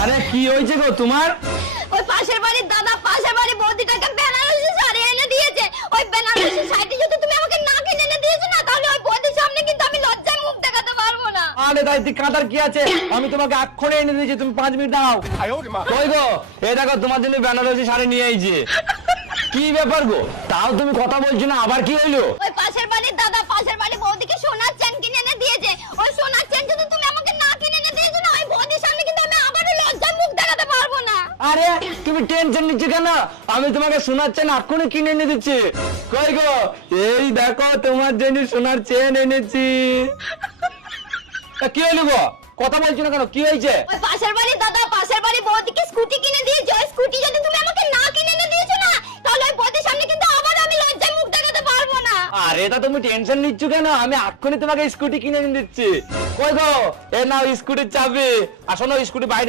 আরে কি হয়েছে গো তোমার? ওই পাশের বাড়ির দাদা পাশের বাড়ির বৌদিটাকে বেনারসি শাড়ি এনে দিয়েছে। ওই বেনারসি শাড়িটি যদি তুমি আমাকে না কিনে এনে দিয়েছো না, তাহলে ওই বৌদির সামনে কিন্তু আমি লজ্জায় মুখ দেখাতে পারবো না। আরে দাইতি কাঁদার কি আছে, আমি তোমাকে এক্ষুনি এনে দিয়েছি, তুমি 5 মিনিট দাঁড়াও। কই গো, এই দেখো তোমার জন্য বেনারসি শাড়ি নিয়ে আইছি। কি ব্যাপার গো, তাও তুমি কথা বলছো না, আবার কি হইলো? ওই পাশের বাড়ির দাদা পাশের বাড়ির বৌদিকে সোনার চেন কিনে এনে দিয়েছে। ওই সোনার চেন যদি তুমি আমাকে না কিনে এনে দিয়েছো না, ওই বৌদির সামনে কিন্তু আমি আবারও লজ্জায় মুখ দেখাতে পারবো না। আরে তুমি টেনশন নিচ্ছ কেন, আমি তোমাকে সোনার চেন এক্ষুনি কিনে এনে দিচ্ছি। কই গো, এই দেখো তোমার জন্য সোনার চেন এনেছি। কি হইলো গো, কথা বলছো না কেন, কি হয়েছে? ওই পাশের বাড়ির দাদা পাশের বাড়ির বৌদিকে স্কুটি কিনে দিয়েছে। ওই স্কুটি যদি তুমি আমাকে না কিনে এনে দিয়েছো না, তাহলে ওই বৌদির সামনে কিন্তু আবার আমি লজ্জায় মুখ দেখাতে পারবো না। আরে তা তুমি টেনশন নিচ্ছ কেন, আমি এক্ষুনি তোমাকে স্কুটি কিনে এনে দিচ্ছি। কই গো, এ নাও স্কুটির চাবি, আসো না স্কুটি বাইরে